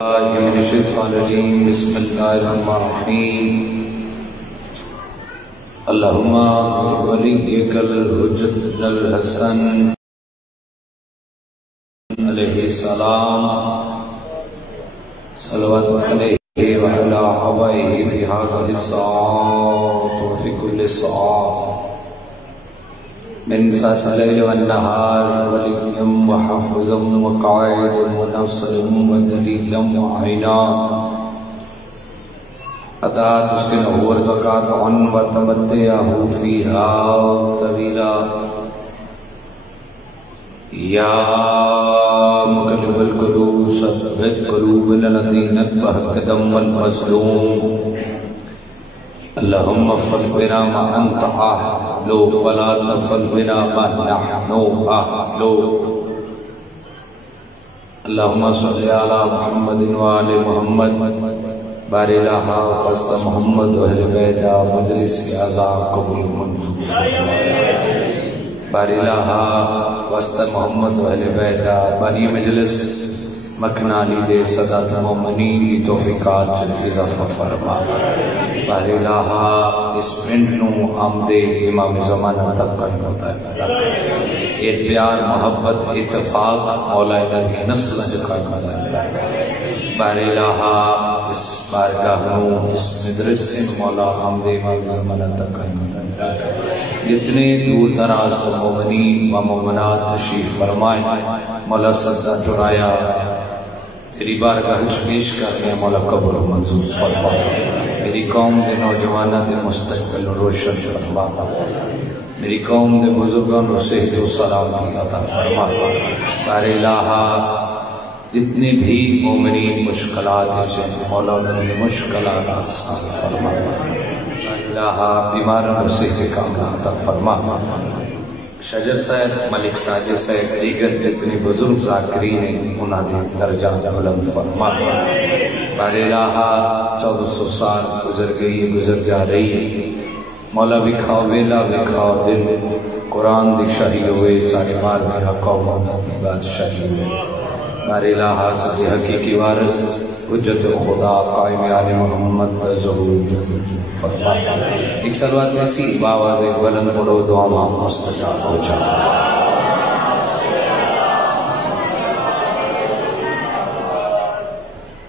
من الشیطان الرجیم بسم اللہ الرحمن الرحیم اللہم ولیک الحجۃ الحسن علیہ السلام صلوات علیہ وعلی آبائہ فی هذه الساعة وفی کل ساعة من ساعة الليل والنهار وليا وحافظا وقائدا ونصرا ودليلا وعينا حتى تسكنه ورزقا وتمتعه فيها طويلا يا مقلب القلوب ثبت قلوبنا الذين اتبعوا والمظلوم اللهم افضل بنا ما انت اهل ولا تفضل بنا ما نحن اهل اللهم صل على محمد وعلى محمد بارك لها وقصد محمد واهل بيت مجلس اعزاء قبول منظور بارك لها وقصد محمد واهل بيت بني مجلس مکنانی دے صدات مومنی کی توفیقات اضافہ فرما بارے الہا اس پرنٹ نو آمدے امام زمانہ تک قائم ہوتا ہے یہ پیار محبت اتفاق مولا الہی نسل جو قائم ہوتا ہے بارے الہا اس بارگاہ نو اس مدرسے مولا آمدے امام زمانہ تک قائم ہوتا ہے جتنے دور دراز تو مومنین و مومنات تشریف فرمائے مولا سجدہ چرایا تیری بارگاہ پیش کر رہے ہیں مولا قبول و منظور فرما میری قوم دے نوجوانہ دے مستقبل روشن فرما میری قوم دے بزرگان و صحت و سلامتی عطا فرما بارے الہا جتنے بھی مومنین مشکلات ہیں مولا انہیں مشکلات آسان فرما الہا بیماروں و صحت کاملہ عطا فرما شجر صاحب ملک ساجد صاحب دیگر جتنے بزرگ ذاکرین ہیں انہاں نے درجات بلند فرما بارے الہا 1400 سال گزر گئی گزر جا رہی ہے مولا بکھاؤ ویلا بکھاؤ دل قرآن دی شاہی ہوئے سارے مار میرا قوم دی بادشاہی ہوئے بارے الہا سب حقیقی وارث حجت خدا قائم آل محمد ظہور فرما ایک صلوات ایسی باواز بلند پڑھو دعا ماں مستجاب ہو جائے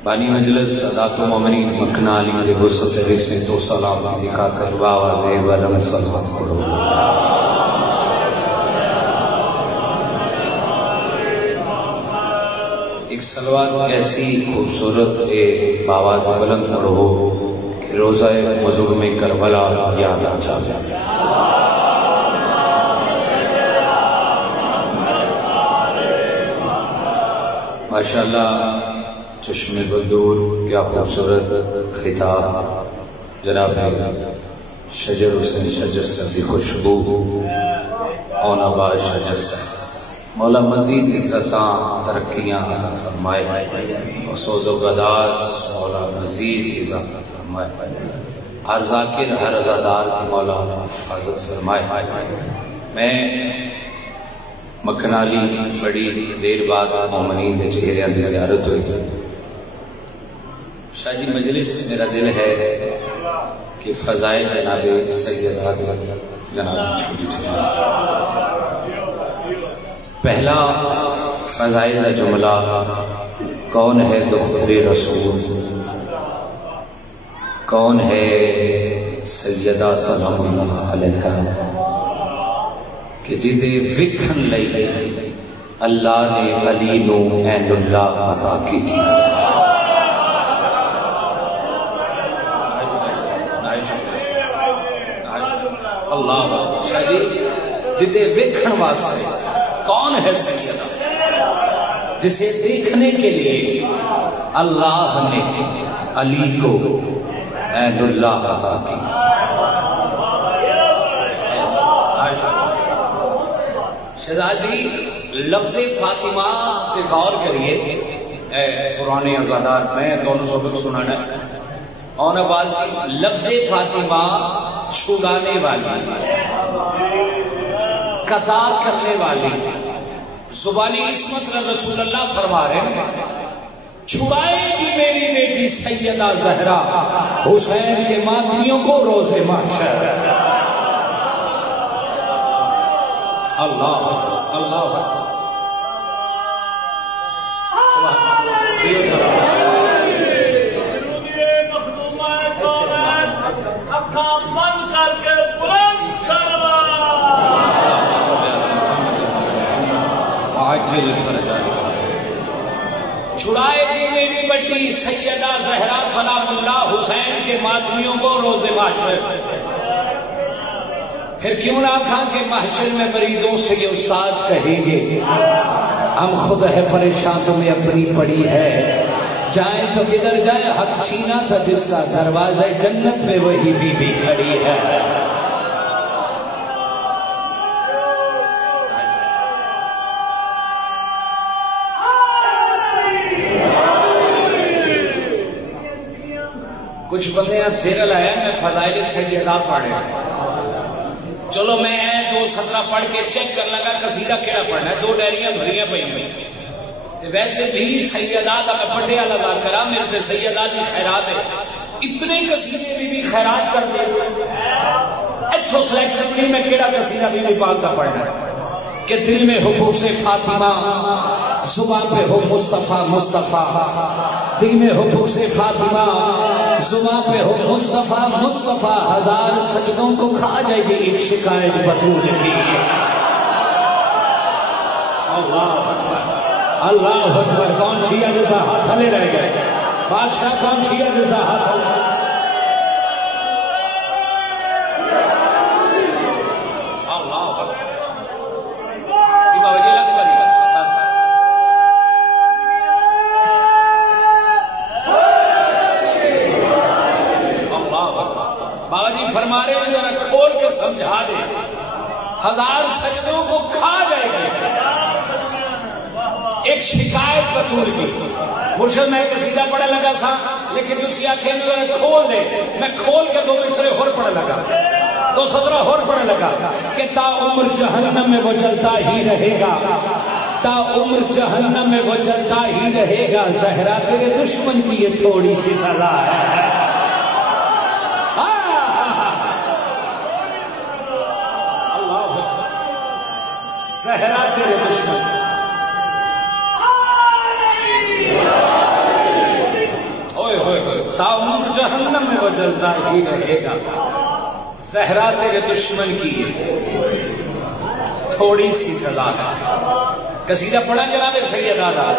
بانی مجلس صدات و مومنین مکنالی دے غصت رسے تو سلام دکھا کر باواز بلند صلوات پڑھو ایک صلوات ایسی خوبصورت باواز بلند پڑھو کہ روزہ مظلوم کربلا یاد آ جائے ماشاءاللہ چشم بدور کیا خوبصورت خطاب جناب شجر حسین شجر صاحب کی خوشبو اون آباد شجر صاحب مولا مزید عزتاں ترقیاں فرمائے اور سوز و گداز مولا مزید اضافہ فرمائے ہر ذاکر ہر عزادار کی مولا حفاظت فرمائے میں مکنالی بڑی دیر بعد مومنین دے چہرے دی زیارت ہوئی شاہی مجلس میرا دل ہے کہ فضائل جناب سیدہ جناب چھوٹی چھوٹی پہلا فضائل کا جملہ کون ہے دختر رسول کون ہے سیدہ سلام اللہ علیہ کہ جدے وکھن لئی اللہ نے علی نو عین اللہ عطا کی تھی اللہ جدے وکھن واسطے کون ہے سیدہ جسے دیکھنے کے لیے اللہ نے علی کو عین اللہ عطا کی شہزادی لفظ فاطمہ پہ غور کریے اے قرآن ازادار میں دونوں سبق سنانا ہے اور آواز لفظ فاطمہ چھڑانے والی قطع کرنے والی زبانی عصمت رسول اللہ فرما رہے ہیں چھڑائے گی میری بیٹی سیدہ زہرا حسین کے ماتھیوں کو روز محشر۔ اللہ اللہ چھڑائے گی میری بیٹی سیدہ زہرا سلام اللہ حسین کے ماتمیوں کو روز محشر۔ پھر کیوں نہ کہا کہ محشر میں مریضوں سے یہ استاد کہیں گے ہم خود ہے پریشان تمہیں اپنی پڑی ہے، جائیں تو کدھر جائیں، حق چھینا تھا جس کا دروازہ جنت میں وہی بی بی کھڑی ہے۔ کچھ بندے آپ سیرل آیا میں فضائل سیدہ پڑھے، چلو میں 2:17 پڑھ کے چیک کر لگا قصیدہ کیڑا پڑھنا ہے، 2 ڈائریاں بھریاں پئی میں ویسے بھی سیدات کا پڑھیا لگا کرا میرے تے سیدات کی خیرات ہے، اتنے قصیدے بھی خیرات کر دے اچھو سلیکشن کی میں کیڑا قصیدہ بھی پاک کا پڑھنا ہے کہ دل میں حقوق سے فاطمہ، زبان پہ ہو مصطفیٰ مصطفیٰ، دل میں حقوق سے فاطمہ، زبان پہ ہو مصطفیٰ مصطفیٰ، ہزار سجدوں کو کھا جائے گی ایک شکایت بطول کی۔ اللہ اکبر اللہ اکبر، کون شیعہ جیسا ہاتھ ہلے رہ گئے، بادشاہ کون شیعہ جیسا ہاتھ ہلے، اللہ اکبر بابا جی فرما رہے ہیں ذرا کھول کے سمجھا دے، ہزار سجدوں کو کھا جائے گی ایک شکایت بطور کی۔ مرشد میں قصیدہ پڑھنے لگا سا لیکن دوسری آنکھیں ذرا کھول دے، میں کھول کے 2 مصرے اور پڑھنے لگا، 2:17 اور پڑھنے لگا کہ تا عمر جہنم میں وہ جلتا ہی رہے گا، تا عمر جہنم میں وہ جلتا ہی رہے گا، زہرا تیرے دشمن کی یہ تھوڑی سی سزا ہے۔ زہرا تیرے دشمن تا عمر جہنم میں وہ جلتا ہی رہے گا، زہرا تیرے دشمن کی تھوڑی سی سزا ہے۔ قصیدہ پڑھا جناب سیدہ دا،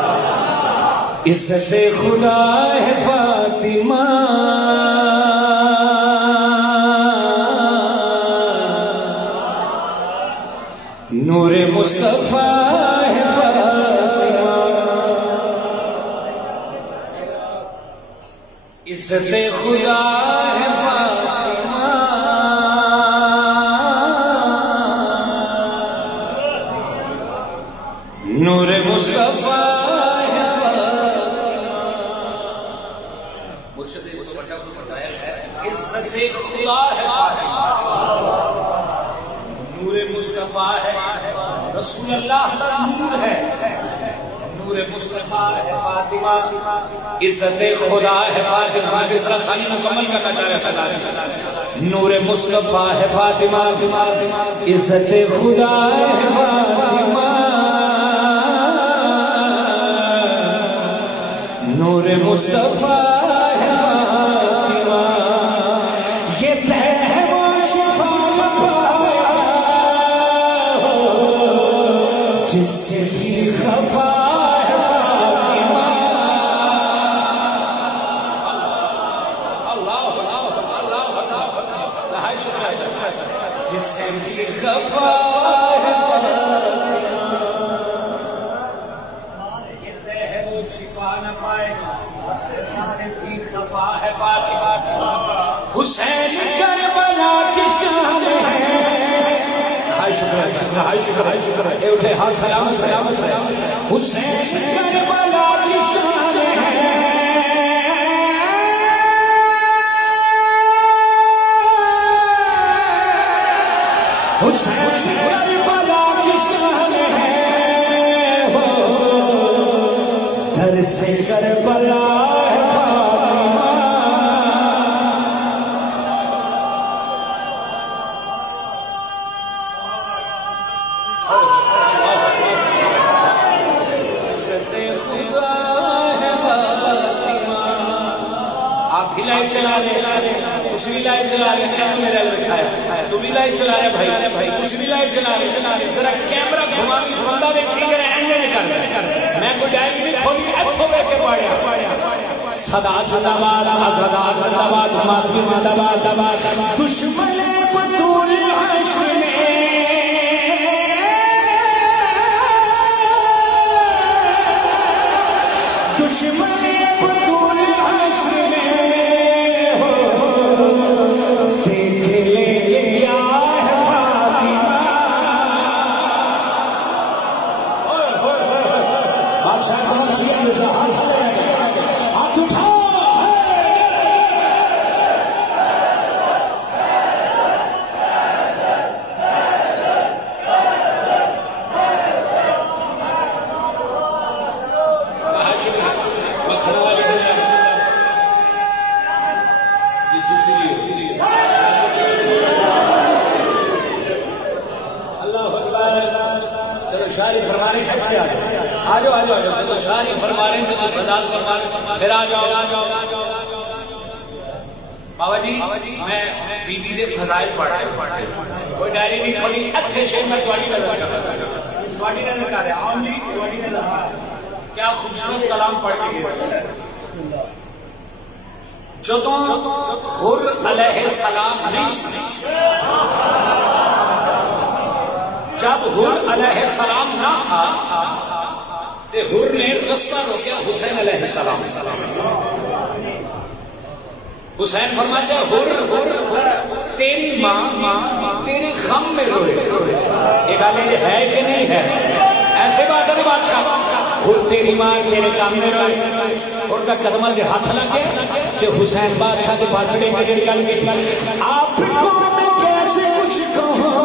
عزت خدا ہے فاطمہ نور مصطفیٰ ہے فاطمہ، عزت خدا ہے فاطمہ نور مصطفیٰ ہے فاطمہ۔ مرشد اس کو بڑا بتایا ہے، عزت خدا ہے فاطمہ، نور مصطفیٰ ہے، رسول اللہ کا نور ہے، نور مصطفیٰ ہے فاطمہ، عزت خدا ہے فاطمہ۔ دوسرا ثانی مکمل کرنا چاہ رہے ہیں، نور مصطفیٰ ہے فاطمہ، عزت خدا ہے فاطمہ، نور مصطفیٰ ہے فاطمہ، یہ جس سے بھی خفا ہے فاطمہ، جس سے بھی خفا ہے یہ وہ شفا نہ پائے، جس سے بھی خفا ہے فاطمہ، حسین کربلا کی شان ہے۔ شکر ہے اٹھے ہاتھ سلامت حسین کربلا کی شان ہے، حسین کربلا کی شان ہے، در سے کربلا آپ بھی لائٹ چلا رہے، کچھ بھی لائٹ چلا رہے، میرا لکھا ہے تو بھی لائٹ چلا رہے بھائی، کچھ بھی لائٹ چلا رہے، ذرا کیمرہ گھما کے بندہ دیکھی کر اینگل کر میں کوئی ڈائری نہیں کھولی اچھو بے کے پاڑیا صدا زندہ باد، صدا زندہ باد، ماتمی زندہ باد، دشمن بطول حشر میں دشمن بطول حشر میں ہو دیکھ لے کیا ہے فاطمہ بادشاہ کو مچھلیاں جیسا ہاتھ اٹھا شاعری فرما رہے ہیں تو صدات فرما رہے ہیں پھر آ جاؤ بابا جی میں بی بی دے فضائل پڑھتے کوئی ڈائری نہیں کھولی اچھے شیر میں تواڈی نظر کر رہا عاملی تواڈی نظر کیا خوبصورت کلام پڑھ کے گئے جدوں حر علیہ السلام نہیں جب حر علیہ السلام نہ تھا تے حر نے رستہ روکیا حسین علیہ السلام حسین فرماتے حر تیری ماں تیرے غم میں روئے ایک آلے ہے کہ نہیں ہے ایسے بات ہے بادشاہ حر تیری ماں تیرے غم میں روئے اور کا قدمہ دے ہاتھ لگے کہ حسین بادشاہ دے باسڑے میں جڑی گل کی آپ کو میں کیسے کچھ کہوں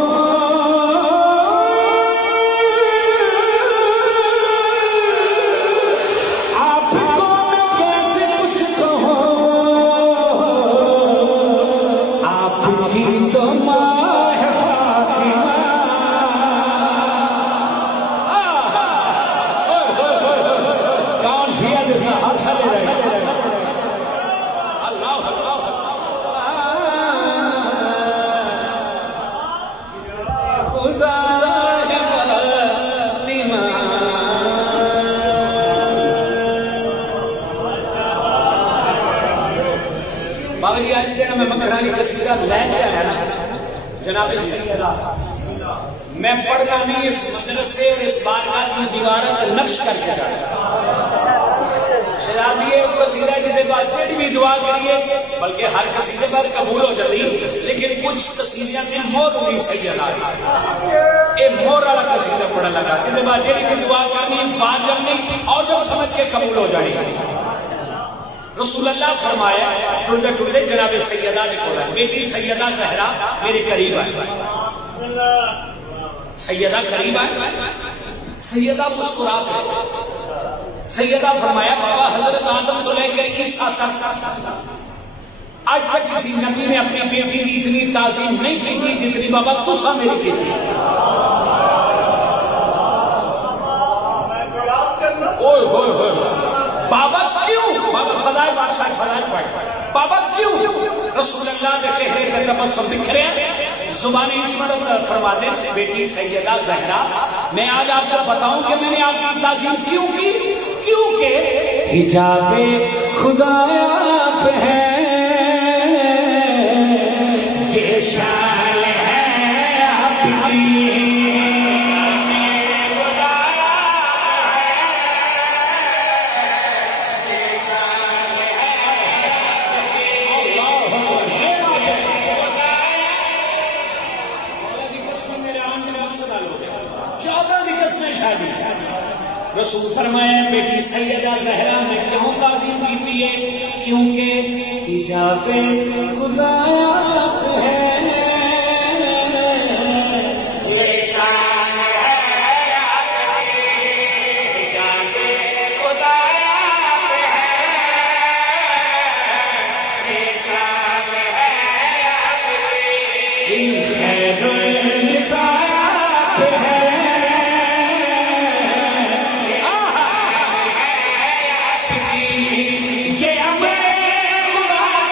جناب سیدہ میں پڑھنا نہیں اس مدرسے اور اس بارگاہ کی دیواروں پر نقش کر کے شرابیے قصیدہ جسے بعد جڑی بھی دعا کریے بلکہ ہر قصیدے پر قبول ہو جاتی لیکن کچھ قصیدیاں سے مور نہیں سیدہ اے مور والا قصیدہ پڑھا لگا جسے بعد جڑی بھی دعا کرنی واجب نہیں اور جب سمجھ کے قبول ہو جائے رسول اللہ فرمایا ٹوٹے ٹوٹے جناب سیدہ نے کہا بیٹی سیدہ زہرا میرے قریب آئے سیدہ قریب آئے سیدہ مسکرات ہے سیدہ فرمایا بابا حضرت آدم تو لے کر عیسیٰ تک آج تک کسی نبی نے اپنی بیٹی کی اتنی تعظیم نہیں کی تھی جتنی بابا تسا میری کی تھی اوہ ہوئے ہوئے بابا کیوں بابا فضائل بادشاہ فضائل پڑھ بابا کیوں رسول اللہ کے چہرے کا تبسم بکھرے زبانی عصمت فرماتے بیٹی سیدہ زہرا میں آج آپ کو بتاؤں کہ میں نے آپ کی تعظیم کیوں کی کیونکہ حجاب خدا آپ ہے یہ شان ہے آپ کی رسول فرمایا بیٹی سیدہ زہرا میں کیوں تعظیم کی ہے کیونکہ حجاب خدا آپ ہے یہ شان ہے آپ کی حجاب خدا آپ ہے یہ شان ہے آپ کی خیر النساء آپ ہے یہ امر خدا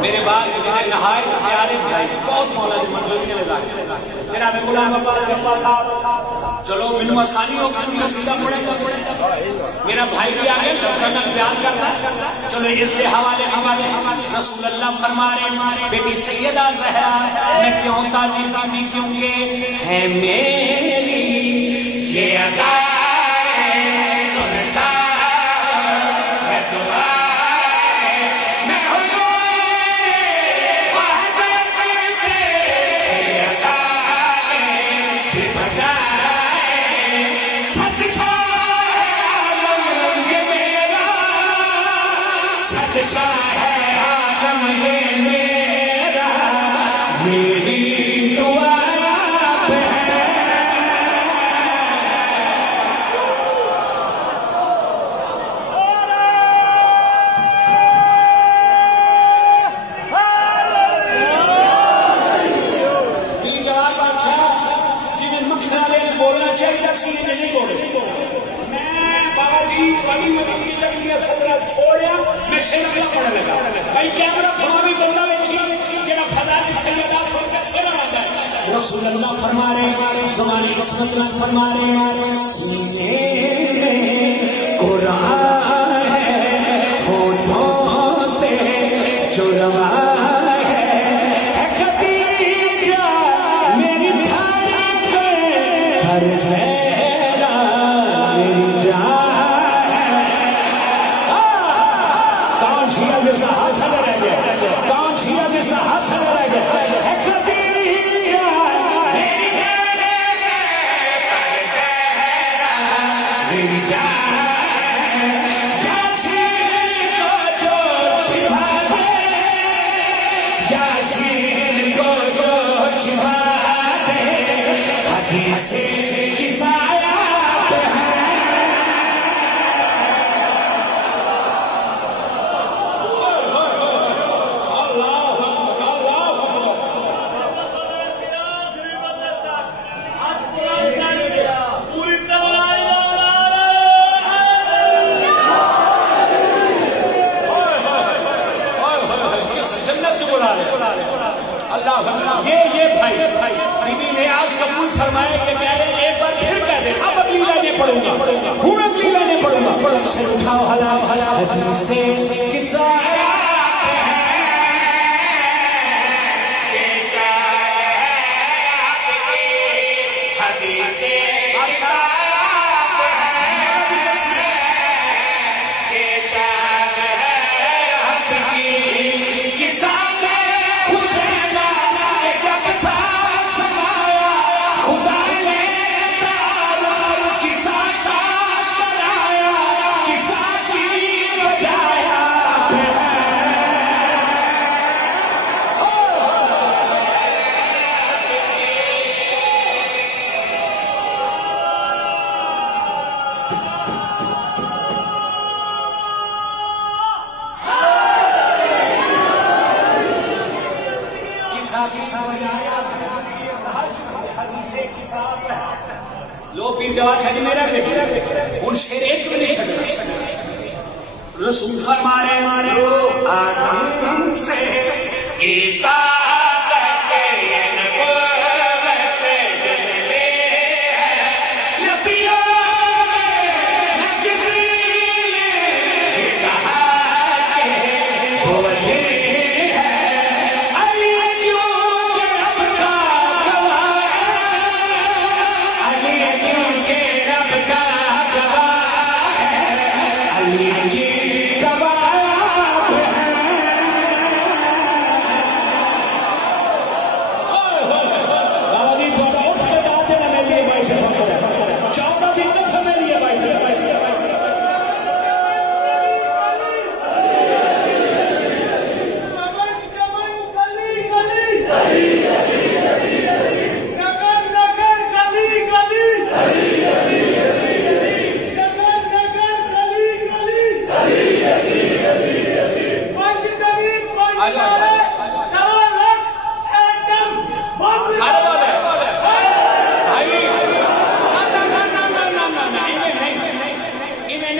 میرے بعد میرے نہایت پیارے بھائی بہت مولا جی منظوری لے جناب غلام عباس جمبا صاحب چلو مینوں آسانی ہو گئی قصیدہ پڑھے گا میرا بھائی بھی آگے لفظاں بیان کرتا چلو اس کے حوالے رسول اللہ فرما رہے بیٹی سیدہ زہرا میں کیوں تعظیم کی کیونکہ ہے میری یہ ادا رسول اللہ فرما رہے زمانے قسمت رنگ فرما رہے سینے میں قرآن ہے ہونٹوں سے جو روا ہے خدیجہ میری دھڑک ہر زہرا میری جان کون چھیا جیسا حاصل رہ گیا کون چھیا جیسا حاصل رہ گیا یہ بھائی بی بی نے آج قبول فرمائے کہ کہہ رہے ایک بار پھر کہہ دیں اب اگلی لائنیں پڑھوں گا ہوں اگلی لائنیں پڑھوں گا سر اٹھاؤ ہلا حدیث قصہ رسول فرما رہے آدم سے عیسیٰ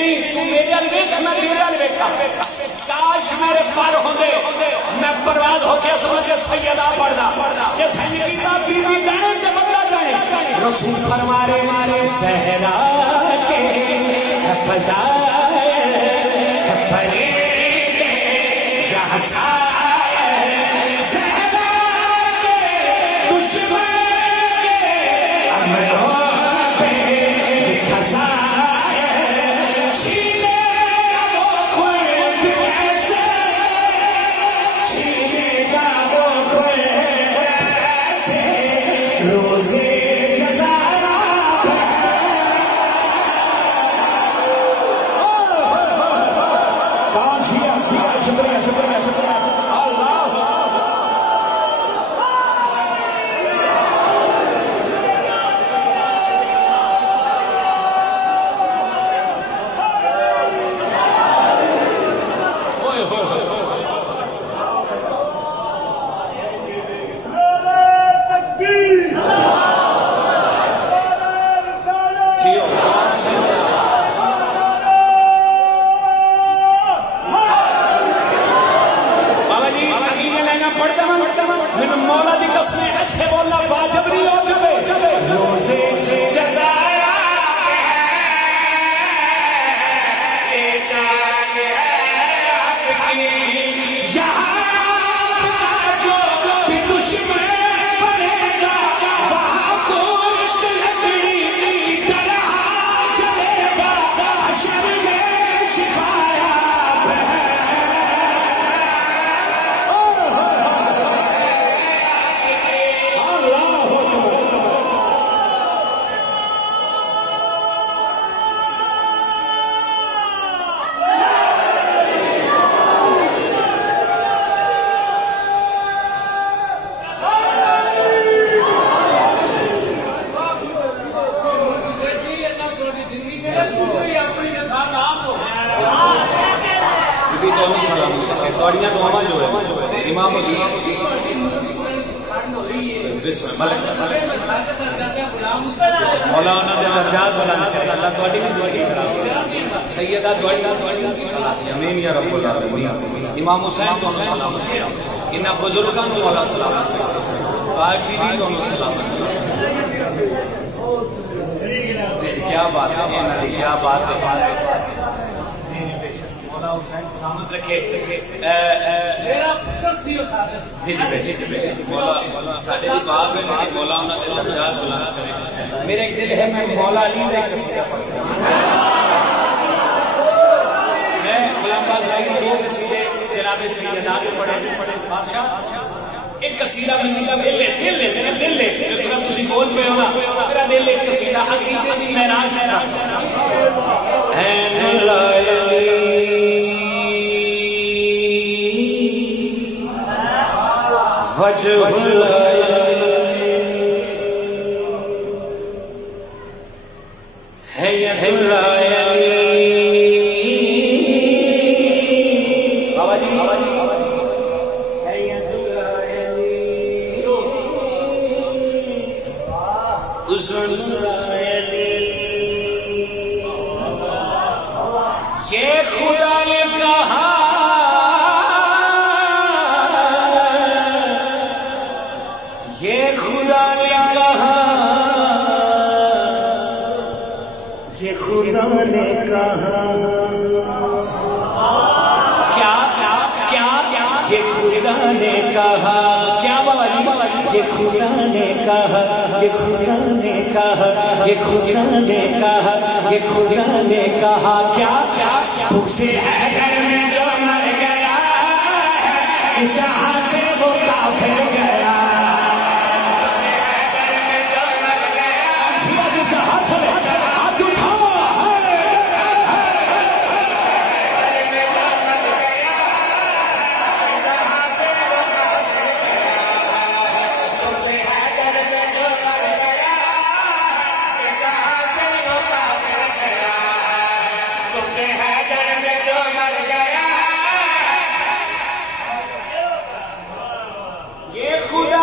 نہیں تو میرے الویک میں تیرے الویکا کاش میرے پر ہوندے میں پرواز ہو کے سمجھ کے سیدہ پڑھدا کہ سنگی کا بیوی جانے تے بندہ جانے رسول فرمارے مارے صحرا کے فضائے فرید جہاں سائے صحرا کے دشمن کے امروں پہ خزائے چھینے وہ خود ایسے چھینے جا وہ خود ایسے روزے امام مولانا درجات بلند کرے اللہ تواڈی بھی دعائی کرا سیدہ دعائی امین یا رب العالمین امام حسین تو سلام انہاں بزرگاں تو اللہ سلام پاک بی بی تو سلام کیا بات ہے کیا بات ہے مولا حسین سلامت رکھے میرا فکر تھی جی جی بیٹے مولا ساڈے دی بات ہے مولا انہاں دے درجات بلند کرے میرا ایک دل ہے میں مولا علی کا قصیدہ پڑھتا میں غلام باز بھائی نے دو قصیدے جناب سیدہ کے پڑھے بادشاہ ایک قصیدہ میرا دل لے جس طرح تسی بول پے ہو نا میرا دل ایک قصیدہ عقیدے دی معراج ہے وجہ خدا نے کہا کیا تجھ سے ہے گھر میں جو مر گیا اس یہاں سے وہ کافر گیا خدا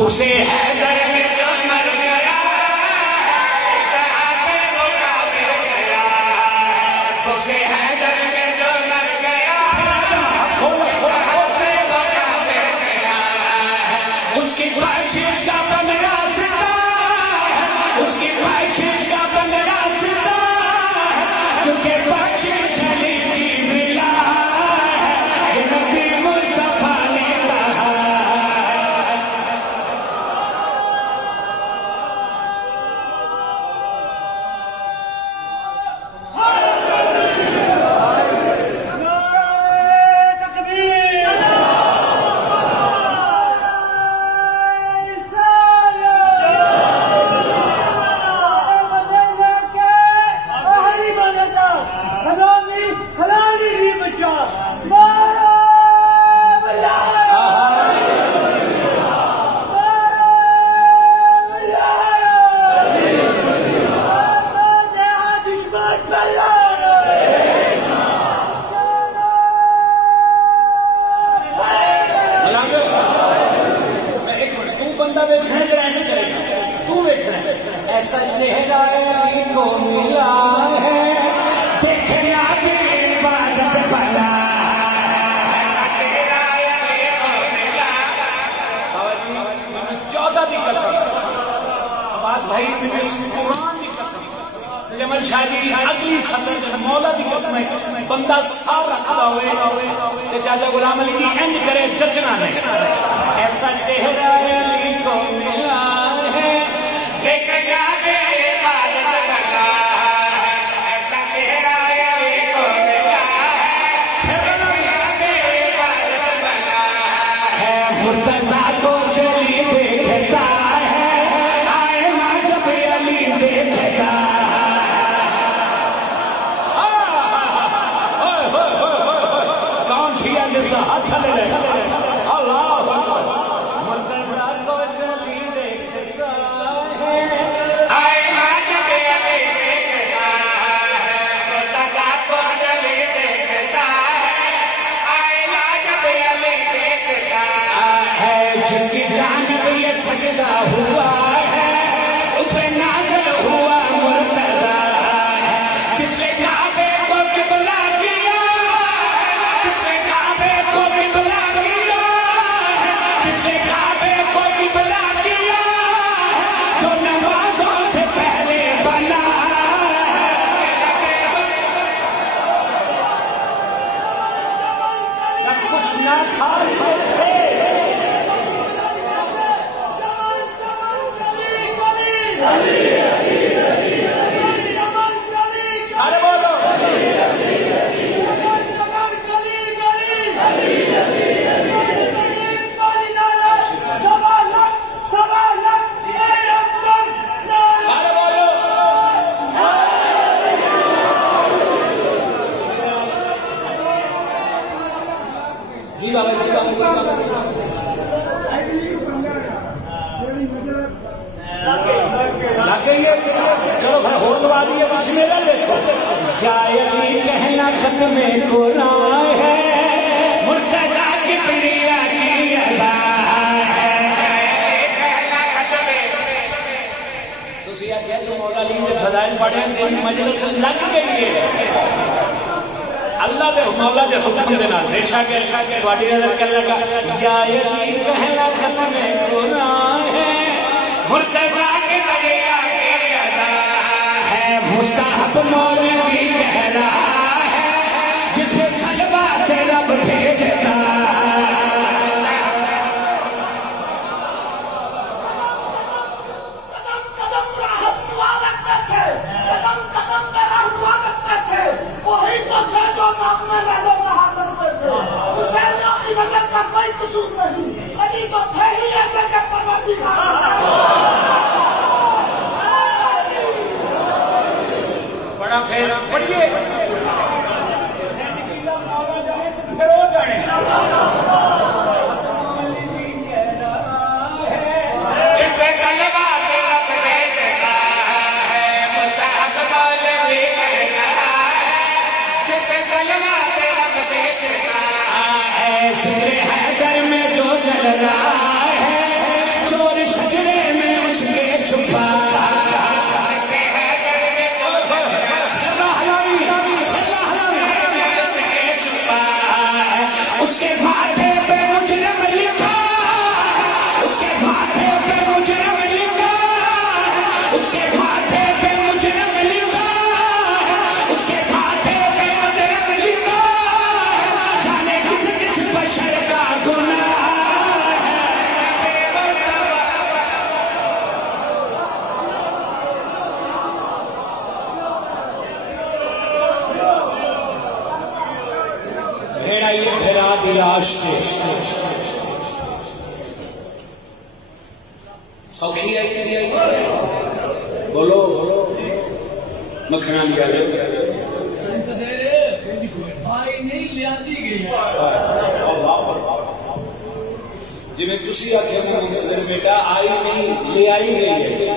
اسے حیدر میں جو مر گیا جہاں سے وہ کافر گیا اسے حیدر میں جو مر گیا جہاں سے وہ کافر گیا اس کی بخشش کا 15 ستارہ اس کی بخشش کا 15 ستارہ کیونکہ بخشش چلی کی ملا ہے نبی مصطفیٰ نے کہا ایسا چہرہ علی کو ملا ہے دیکھنا بھی عبادت بنا ایسا چہرہ علی کو ملا 14 کی قسم عباس بھائی قرآن کی قسم جمل شاہ جی اگلی سطر مولا کی قسم ہے بندہ سارا کھڑا ہوئے کہ چاچا غلام علی کی اینڈ کرے جچنا نہیں ایسا چہرہ علی کو ملا ہے دیکھنا بھی عبادت بنا ایسا چہرہ علی کو ملا ہے دیکھنا بھی عبادت بنا ہے مرتضیٰ کو چلی دیکھتا ہے آئینہ جب علی دیکھتا کون شیعہ جس ہاتھ لے رہے اللہ مرتضیٰ کو چلی دیکھتا جس کی جانب یہ سجدہ ہوا ہے اس پہ نازل ہوا مرتضیٰ جس نے کعبے کو قبلہ کیا جس نے کعبے کو قبلہ کیا جس نے کعبے کو قبلہ کیا تو نمازوں سے پہلے بنا جب کچھ نہ تھا تو تھے چلو بھائی ہو تو آدمی کچھ میرا دیکھو یا علی کہنا ختم قرآن ہے مرتضیٰ کی پریا کی عزا ہے کہنا ختم تو سیاہ کہہ تو مولا علی نے فضائل پڑھے تیری مجلس لگ گئی ہے اللہ دے مولا دے حکم دینا ریشا کے تھوڑی نظر کر لگا یا علی کہنا ختم قرآن ہے مرتضیٰ کی پریا کی عزا ہے مستحب مولوی کہہ رہا ہے جسے سجبات رب بھیجتا قدم قدم راہ ہوا رکھتے تھے قدم قدم پہ راہ ہوا رکھتے تھے وہی تو تھے جو نام میں رہو کہا کرتے تھے حسین کی نظر کا کوئی قصور نہیں علی تو تھے ہی ایسے کہ پروردگار بڑا خیر پڑھیے مولا جانے تو پھر ہو جائیں جس پہ سلوات رب بھیجتا ہے مستحب مولوی کہہ رہا ہے جس پہ سلوات رب بھیجتا ہے سر حیدر میں جو جل رہا ہے چور بھیڑا یہ بھیرا دی لاش تے سوکھی آئی بولو مکھنا لیا آئی نہیں لیاتی گئی جی میں کسی آخر بیٹا آئی نہیں لے آئی گئی ہے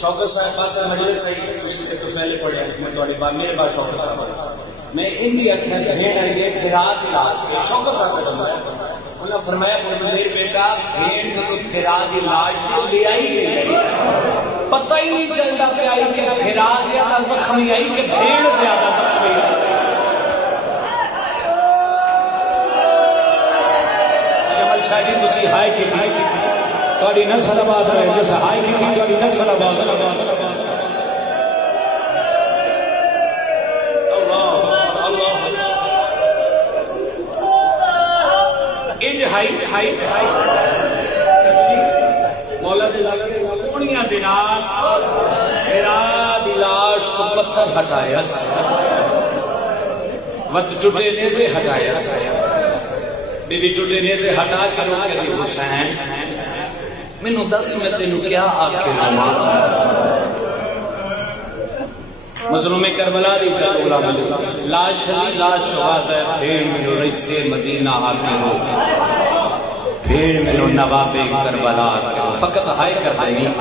شوکت صاحب پاسا مجلس آئی خوشی کے تو پہلے پڑھے میں تھوڑی بات میرے پاس شوکت صاحب میں ان کی اکھر بھیڑ آئی ہے پھرات لاش کے شوکت صاحب کا انہوں نے فرمایا میرے بیٹا بھیڑ کو پھرات لاش لے آئی گئی پتہ ہی نہیں چلتا کہ آئی کہ پھرات زیادہ زخمی آئی کہ بھیڑ زیادہ زخمی آئی شاید تسی ہائے کی تھوڑی نسل آباد رہے جیسے ہائے کی تھوڑی نسل آباد انج ہائی مولا دے کونیاں دنات پھرا دلاش تو پتھر ہٹایا وقت ٹوٹے نیزے ہٹایا بی بی ٹوٹے نیزے ہٹا کے رو کے حسین میں نو دس میں تینو کیا آکے نما مظلوم کربلا دی کربلا لاش علی لاش شہاد ہے بھیڑ ملو رئیس مدینہ آکے ہو بھیڑ ملو نواب کربلا آکے ہو فقط ہائے کر دیں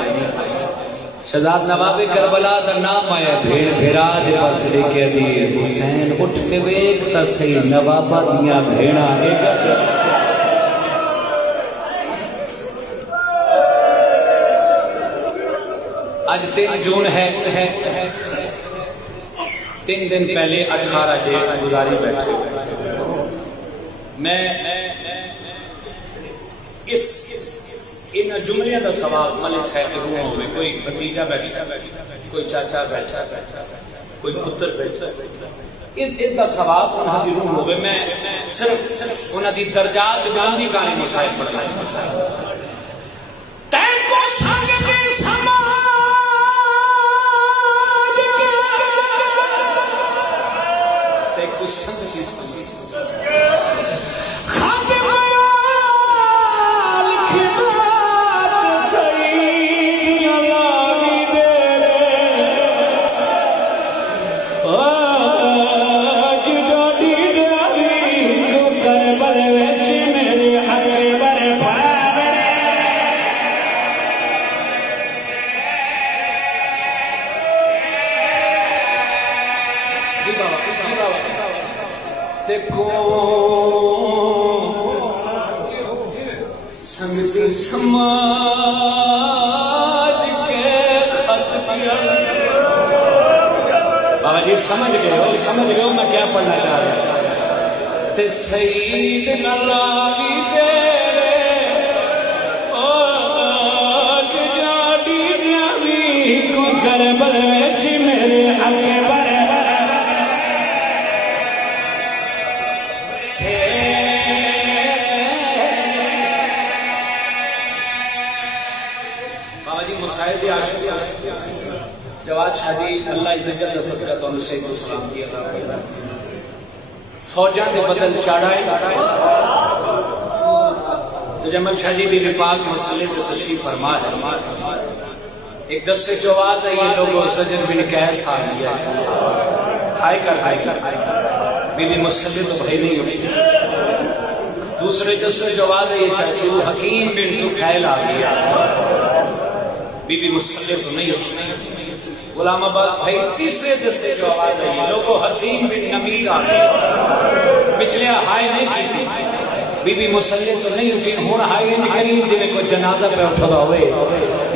شہزاد نواب کربلا دا نام آیا بھیڑ بھیڑا دے پاس لے کے دیر حسین اٹھ کے ویکتا سی نوابا دیا بھیڑا ہے آج 3 جون ہے 3 دن پہلے 18 جیٹ گزاری بیٹھے میں ان جملیاں دا سواب ملک صاحب روح ہوئے کوئی بھتیجا بیٹھا کوئی چاچا بیٹھا کوئی پتر بیٹھا ان دا سواب انہاں دی روح ہوئے میں صرف انہاں دی درجات بلندی کانی مسائل پڑھنا تین کو شاگردی سماج تے کو سنگتی سمجھ گئے ہو میں کیا پڑھنا چاہ رہا تے سید نلاوی تیرے آج جاڑی نیاوی کو کربل ویچ میرے حق برے بابا جی مساعد عاشق جواد شاہ جی اللہ عزت صدقہ تو انہوں سے سلام کیا فوجہ کے بدل چاڑھائے تو جمل شاہ جی بھی پاک مسئلے کو تشریف فرما ہے ایک 10 سے جواد ہے یہ لوگوں سجن بن قیس آ گیا ہائے کر بی بی مسئلے تو بھائی نہیں ہوتی دوسرے 10 سے جواد ہے یہ چاچو حکیم بن طفیل آ گیا بی بی مسئلے تو نہیں ہوتی غلام آباد بھائی تیسرے دستے جو آواز ہے یہ لوگوں حسین بن نمیر آگے پچھلے ہائے نہیں کی بی بی مسلم تو نہیں اٹھیں ہون ہائے نہیں کریں جنہیں کو جنازہ پہ اٹھا ہوئے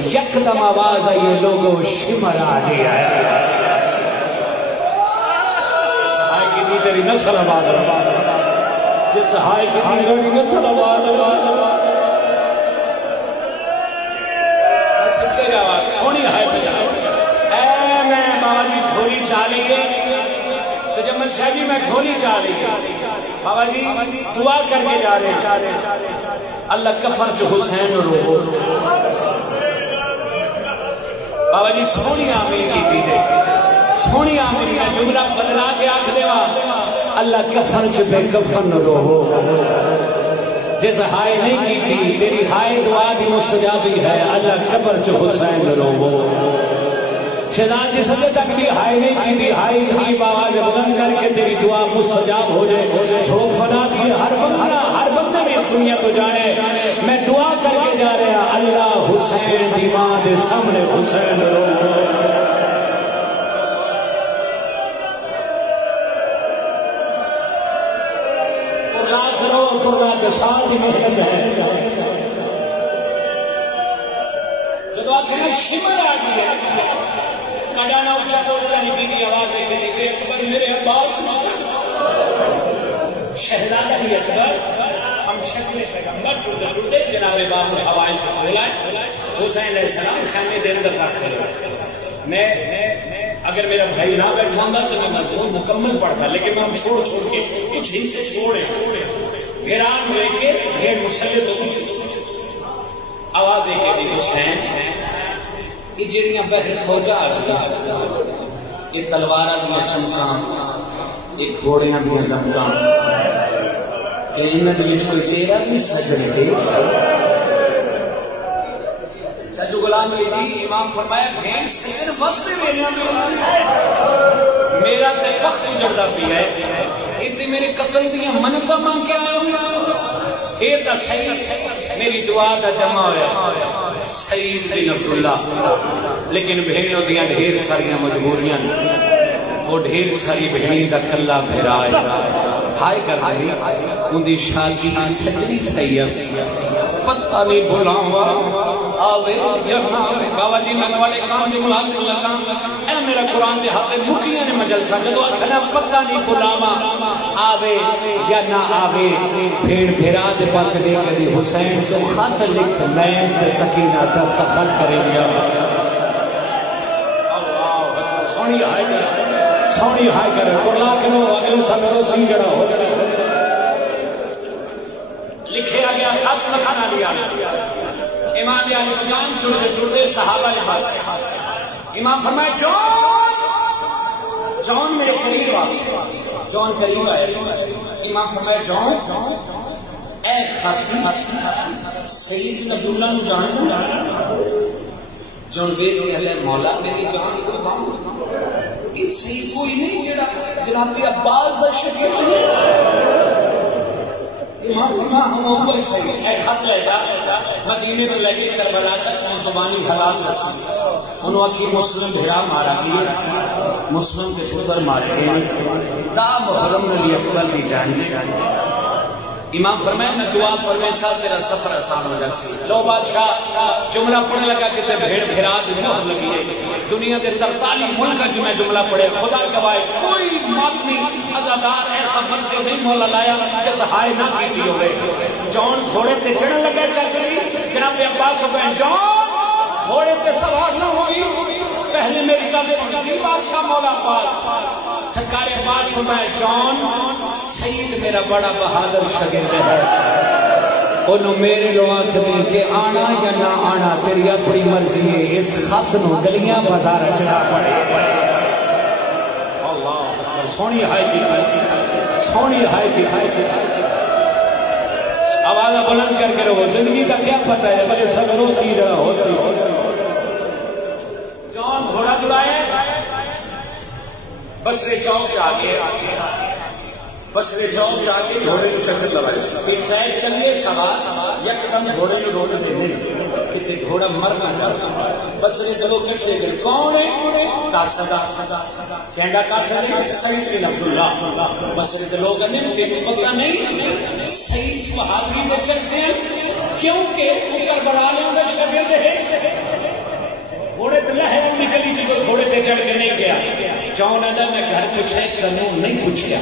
یک دم آواز ہے یہ لوگوں شمر آگے آئے سہائے کی دی تیری نسل آباد جس سہائے کی دی تیری نسل آباد سکتے جاواد سونی ہائے پہ جائے بابا جی جھولی چالی تو جمل شاہ جی میں جھولی چالی بابا جی دعا کر کے جا رہے ہیں اللہ کفر جو حسین رو بابا جی سونی آمین کی دیجئے سونی آمین کا جملہ بدلا کے آنکھ دے اللہ کفن چ بے کفن رو جس ہائے نہیں کی تھی تیری ہائے دعا دی مستجابی ہے اللہ قبر چ حسین رو شہزاد جس حد تک بھی ہائے نہیں کی تھی ہائے تھی آواز بلند کر کے تیری دعا مستجاب ہو جائے جھوک فنا دی ہر بندہ بھی اس دنیا تو جانے میں دعا کر کے جا رہا اللہ حسین دی ماں دے سامنے حسین رو ساتھ ہی محنت ہے جب آخر شمر آ گیا کڈانا اچھا تو اچھا نہیں بیٹی آواز دے دی کہ اکبر میرے عباس شہزادہ بھی اکبر ہم شکل پیغمبر چھوٹے چھوٹے جناب باب حوائل کو بلائے حسین علیہ السلام خیمے دے اندر داخل ہوئے میں اگر میرا بھائی نہ بیٹھا گا تو میں مضمون مکمل پڑھتا لیکن میں ہم چھوڑ کے کچھ ہی سے چھوڑے گھران لے کے گھر مسلط آواز ایک دی حسین یہ جڑیاں بہر فوجا آ گیا یہ تلوارا دیا چمکان یہ گھوڑیاں دیا لمکان کہ انہیں دیئے کوئی تیرا بھی سجن دے چاچو غلام علی امام فرمایا بھین سجن وستے میرا تے وقت جڑتا بھی ہے اتنے میرے قتل دیا منتا مانگ کے آئے ہوں یہ تا صحیح میری دعا دا جمع ہویا سید بن عبداللہ لیکن بھینوں دیا ڈھیر ساریاں مجبوریاں وہ ڈھیر ساری بھینی دا کلہ بھیرائے ہائے کر رہی ان دی شادی سجنی تھئیس پتہ نہیں بھولاؤں آوے یا نہ آوے بابا جی میں والے کام دی ملاحظ لگا اے میرا قرآن دے حق مکیاں نے مجلسہ جدو اکھنا پتہ نہیں بھولاما آوے یا نہ آوے پھیڑ پھیرا دے پاس دے کدی حسین تو خط لکھ میں تے سکینہ دستخط کرے گیا سونی ہائے کر سونی ہائے کر قرآن کنو اگلو سمرو سنگڑا ہو لکھے آگیا خط لکھانا دیا امام علی مقام جڑتے صحابہ کے پاس امام فرمایا جون میرے قریب آ جون قریب آئے امام فرمایا جون اے خط سید عبداللہ نو جان جون ویل کے اللہ مولا میری جان کو باؤں کہ سید کوئی نہیں جناب عباس دا شریف امام فرما ہم اوپر صحیح اے خط لے جا مدینے میں لگے کربلا تک وہ زبانی حالات رسی انہوں اکی مسلم بھیرا مارا گیا مسلم کے شدر مارے گئے دا محرم نلی اکبر دی جانے امام فرمائے میں دعا فرمائے ساتھ تیرا سفر آسان ہو جاسی لو بادشاہ جملہ پڑھنے لگا کہ تے بھیڑ بھیرا دی مہر لگی ہے دنیا دے 43 ملک جو میں جملہ پڑھے خدا گواہے کوئی مادنی عزادار ایسا منزل نہیں مولا لایا کہ سہائے نہ کیتی ہوئے جون گھوڑے تے چڑھنے لگا چاچلی جناب عباس حسین جون گھوڑے تے سوار نہ ہوئی پہلے میری گل سنی بادشاہ مولا پاک سرکار عباس فرمائے جون سید میرا بڑا بہادر شاگرد ہے انہوں میرے لوگ آکھتے کہ آنا یا نہ آنا تیری اپنی مرضی ہے اس خط نو گلیاں بازار چڑھا پڑے اللہ سونی ہائے کی سونی ہائے کی آوازہ بلند کر کے رہو زندگی کا کیا پتہ ہے بلے سگروں سی رہا ہو سی جون گھوڑا دلائے بسرے چوک جاگے بسرے چوک جاگے گھوڑے کو چکر لگائے ایک سائد چلیے سوار یک دم گھوڑے کو روک دے نہیں کہ گھوڑا مر نہ کر بسرے چلو کٹھے گئے کون ہے کاسدہ کہنگا کاسدہ سید بن عبداللہ بسرے چلو گئے تیرے پتہ نہیں سید بہادری میں چرچے کیونکہ اوپر بڑھا لیں گے شاگرد ہے گھوڑے پہ لہر نکلی جی کوئی گھوڑے پہ چڑھ کے نہیں گیا جون ادا میں گھر پوچھے تنوں نہیں پوچھیا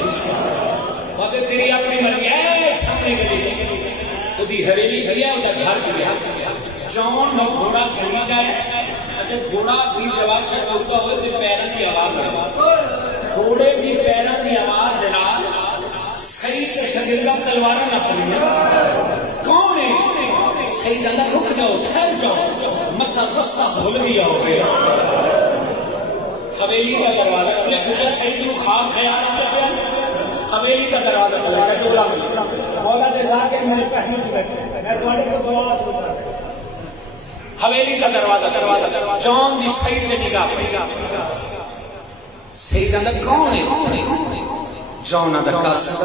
بابے تیری اپنی مرضی ہے سامنے گلی تو دی حویلی گیا ادھر گھر گیا جون وہ گھوڑا گلی جائے اچھا گھوڑا بھی جواب سے ٹوٹا ہوئے تو پیروں کی آواز ہے گھوڑے کی پیروں کی آواز جناب صحیح سے شگردہ تلواریں نہ پڑی کون ہے صحیح اللہ رک جاؤ ٹھہر جاؤ مطلب رستہ بھول گیا ہو گیا حویلی کا دروازہ کھلے کھلے صحیح کو خواب خیال آتا ہے حویلی کا دروازہ کھلا چچولا میں مولا دے ذاکر میرے پہنو چ بیٹھے میں تواڈے کو دعا سنتا حویلی کا دروازہ جان دی سید دی نگاہ سیداں دا کون ہے جان دا قاسم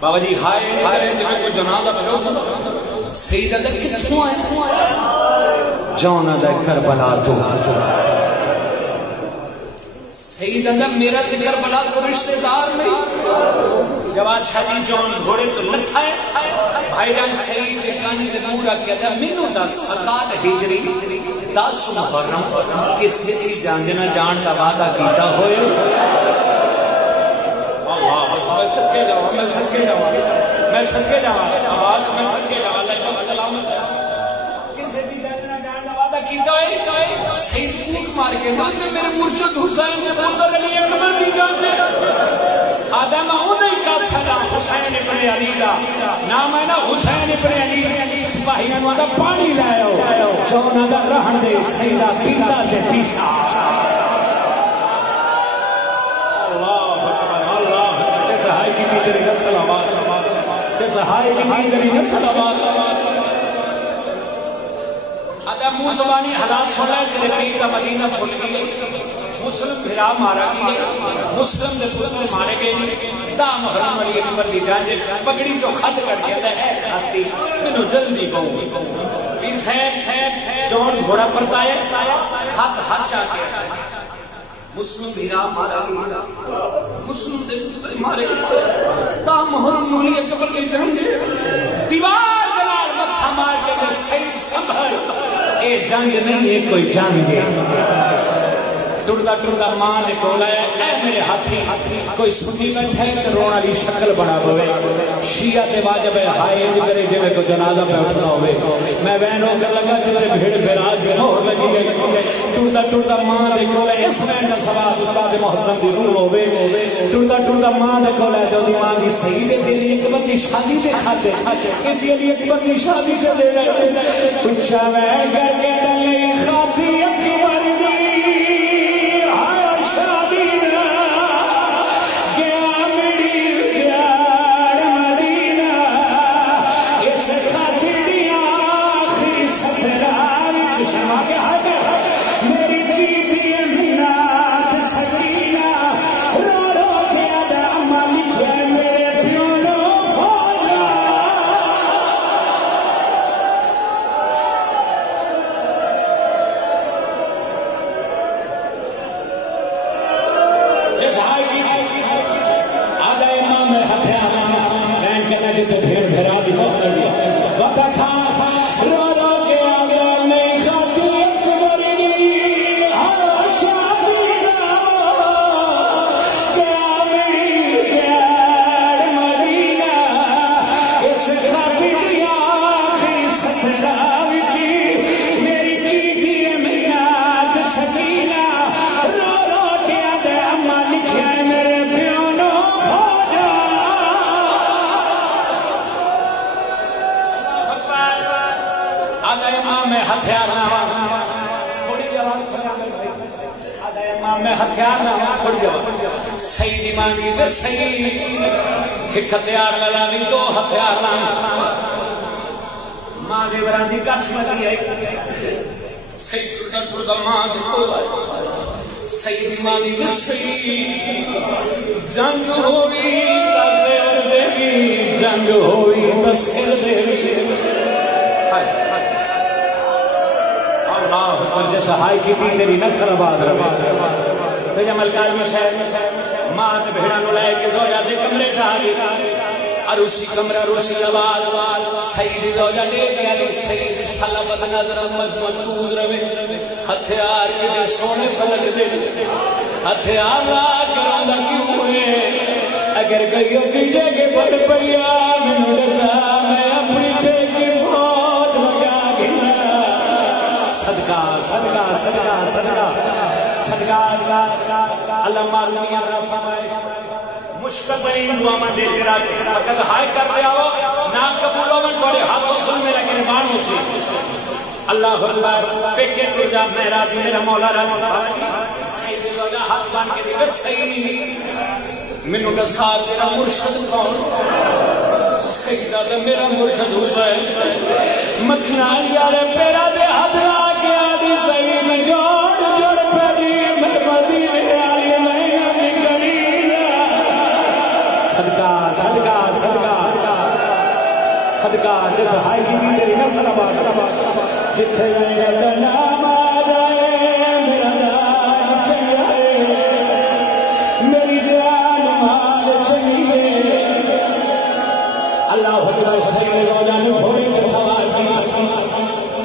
بابا جی ہائے ہائے جے کوئی جنازہ پڑھو سیداں دا کتھوں ہے جان دا کربلا تو سیداں دا میرا تے کربلا کو رشتہ دار نہیں جواد شاہ جی جان گھوڑے تو لتھا ہے بھائی جان سید سے کانی تے پورا کیا تھا مینوں 10 اکاد ہجری 10 محرم کسی دی جان دینا جان کا وعدہ کیتا ہوئے میں صدقے جاواں میں صدقے جاواں میں صدقے جاواں آواز میں صدقے جاواں اللہ کا سلامت ہے کسی دی جان کا وعدہ کیتا ہوئے سید فوک مار کے تے میرے مرشد حسین نے پتر علی اکبر دی جان دے آدم اونہی کا سلام حسین ابن علی دا نام ہے نا حسین ابن علی سپاہیاں نوں دا پانی لے آؤ چونا دا رہن دے سیدا پیندا تے پیسا اللہ اکبر اللہ جیسے ہائی کی تیری نسل آباد جیسے ہائی کی تیری نسل آباد آدم منہ زبانی حالات سنا ہے تیرے پیر دا مدینہ چھوڑ گئی مسلم بھرا مارا گئی مسلم دے پتر مارے گئے دا محرم علی اکبر دی جان پگڑی جو خط کر دیا تھا اے خاتی مینوں جلدی کہوں پیر صاحب جون گھوڑا پرتا ہے خط ہاتھ چا کے مسلم بھرا مارا گئی مسلم دے پتر مارے گئے دا محرم علی اکبر کی جان دیوار جلال متھا مار کے سید سنبھل اے جنگ نہیں ہے کوئی جنگ ہے ٹردا ٹردا ماں دے کول آیا اے میرے ہاتھی کوئی سنی بیٹھا ہے تے رونا دی شکل بنا ہوے شیعہ تے واجب ہے ہائے جے جے کو جنازہ پہ اٹھنا ہوے میں وین ہو کر لگا تے میرے بھیڑ بیراج دے مہر لگی گئی ٹردا ٹردا ماں دے کول اس وین دا ثواب استاد محترم دی روح ہوے ٹردا ٹردا ماں دے کول جو دی ماں دی سید علی اکبر دی شادی دے خاطر کہ علی اکبر دی شادی تے دے پوچھا میں کر کے لئی خاطی اکبر سید ایمانی دے سید ایک ہتھیار لگاوی دو ہتھیار لانا ماں دے بران دی کٹھ لگی ہے سید ڈاکٹر زمان دے کو سید ایمانی دے سید جنگ ہوئی تذیر دے گی جنگ ہوئی تذیر دے گی اللہ اکبر جیسا ہائی کی تھی تیری نسل آباد رہے تو جب ملکار میں شہر ماں تے بھیڑا نو لائے کے زوجہ دے کمرے چاہی عروسی کمرہ عروسی لباد سید زوجہ دے گیا لی سید شالا بدنا درمت مچود روے ہتھیار کے دے سونے سلگ دے ہتھیار لا کروں دا کیوں ہے اگر گئیو کی جگہ بڑھ پڑیا میں نوڑزا میں اپنی پہ کی بہت لگا گھنا صدقہ صدقہ صدقہ صدقہ صدقہ اللہ معلومیہ رب فرمائے مشکل بنی دعا من دے جرا اگر ہائے کر دے آو نا قبول ہو من تھوڑے ہاتھوں سن میں رکھنے بانوں سے اللہ اکبر پیکے درجہ محراجی میرا مولا رہا سید اللہ ہاتھ بان کے دے بس صحیح مینوں دسا تیرا مرشد کون؟ سجدہ تے میرا مرشد حسین مکھنا والے پیرا دے ہاتھ لا کے آدھی صحیح میں جوڑ جوڑ پڑی میں مدینے والی زینب دی گلی صدقہ صدقہ صدقہ صدقہ جس ہائی کی تیری نسل آباد جتھے میرا نام آ جائے میرا نام چلے میری جان مال چلیے اللہ اکبر سید زوجان گھوڑے کے سوار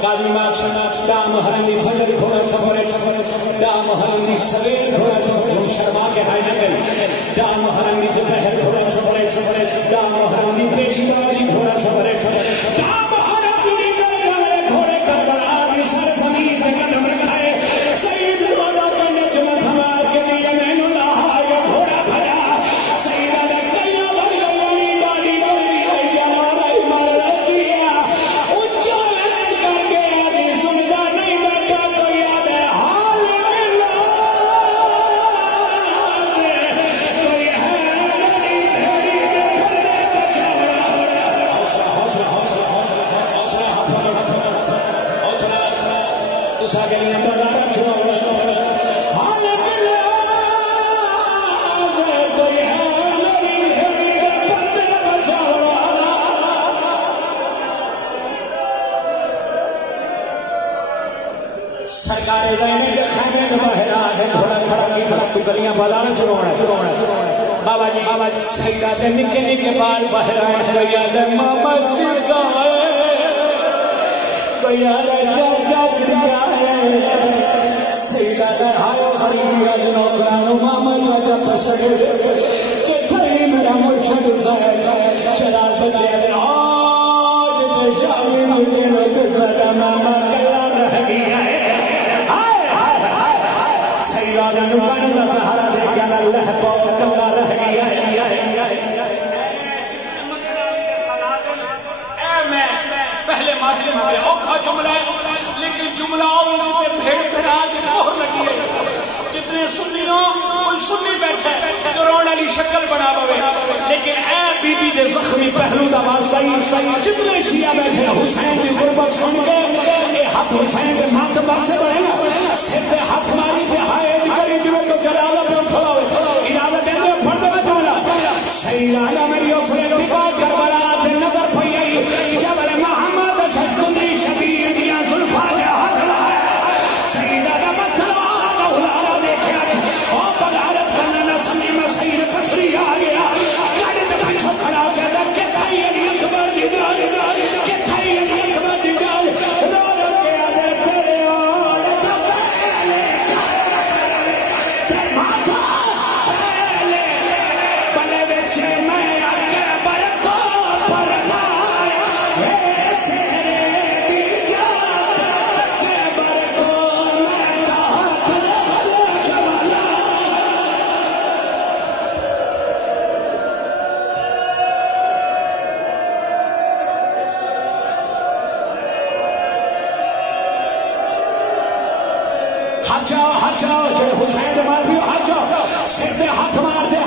قاضی ماچ دام حرمی فجر گھوڑا سفر دام حرمی سویر گھوڑا سفر شرما کے ہائی نگل دام حرمی دوپہر گھوڑا سفر دام حرمی پیشی بازی گھوڑا سفر دام حرمی گھوڑے کا بڑا بھی سر زمین سے قدم رکھائے سید زوجہ کا نجمت ہمار کے لیے میں نے لاہا یہ گھوڑا بھرا سیدہ نے کیا بڑی بڑی ڈالی بڑی بڑی مار رکھیا اچھا ہے کر کے آدھی سنتا نہیں بیٹھا تو یاد ہے حال ملا کوئی ہے میری بھیڑی میں پھرنے بچا حوصلہ حوصلہ حوصلہ حوصلہ حوصلہ حوصلہ اس آگے لیے بازار چھوڑا حال ملا کوئی ہے میری بھیڑی میں پھرنے بچا سرکار زینب کے خیمے میں باہر آ گئے گھوڑا کھڑا کی بس تو گلیاں بازار چروڑا بابا جی سیدہ دے نکے نکے بال باہر آئے کوئی آدھے ماما چرکا کوئی آدھے چاچا چرکا سیدہ دے ہائے غریبی اجنو گرانو ماما چاچا پسکے کہ تھئی میرا مرشد حسین شرار بچے دے آج دے شامی مجھے نکے سدا ماما کلا رہ گیا ہے سیدہ دے نکان دا سہارا دے گیا اللہ کو کلا رہ گیا ہے پہلے معافی میں اوکھا جملہ ہے لیکن جملہ اور بھیڑ پھیرا کے مہر لگی ہے جتنے سنیوں کوئی سنی بیٹھے جو رونے والی شکل بنا ہوئے لیکن اے بی بی دے زخمی پہلو دا واسطہ جتنے شیعہ بیٹھے حسین کی غربت سن کے یہ ہاتھ حسین کے ماتھ باسے بڑھے سر پہ ہاتھ ماری پہ ہائے نکلی جو تو جلالہ پہ اٹھا ہوئے اجازت دیں گے پڑھ دے جملہ سیدہ میری اسرے ٹکا کربلا سے نظر پئی آئی جبل محمد شکلی شبیر دیا زلفا کے ہاتھ لائے سیدہ کا مطلب مولا دیکھا اور بغارت کرنا نہ سمجھ میں سید تصریح آ گیا گاڑی میں پیچھو کھڑا ہو گیا کہ تھائی علی اکبر دی گال کہ تھائی علی اکبر دی گال رو رو کے آدھے تیرے اور تو پہلے تیر ماتھا پہلے بلے بچے میں آگے برکو پر لایا ایسے بھی جاتا کہ برکو میں تحت بلے شمالا ہاتھ جاؤ جو حسین مار دیو ہاتھ جاؤ سر پہ ہاتھ مار دے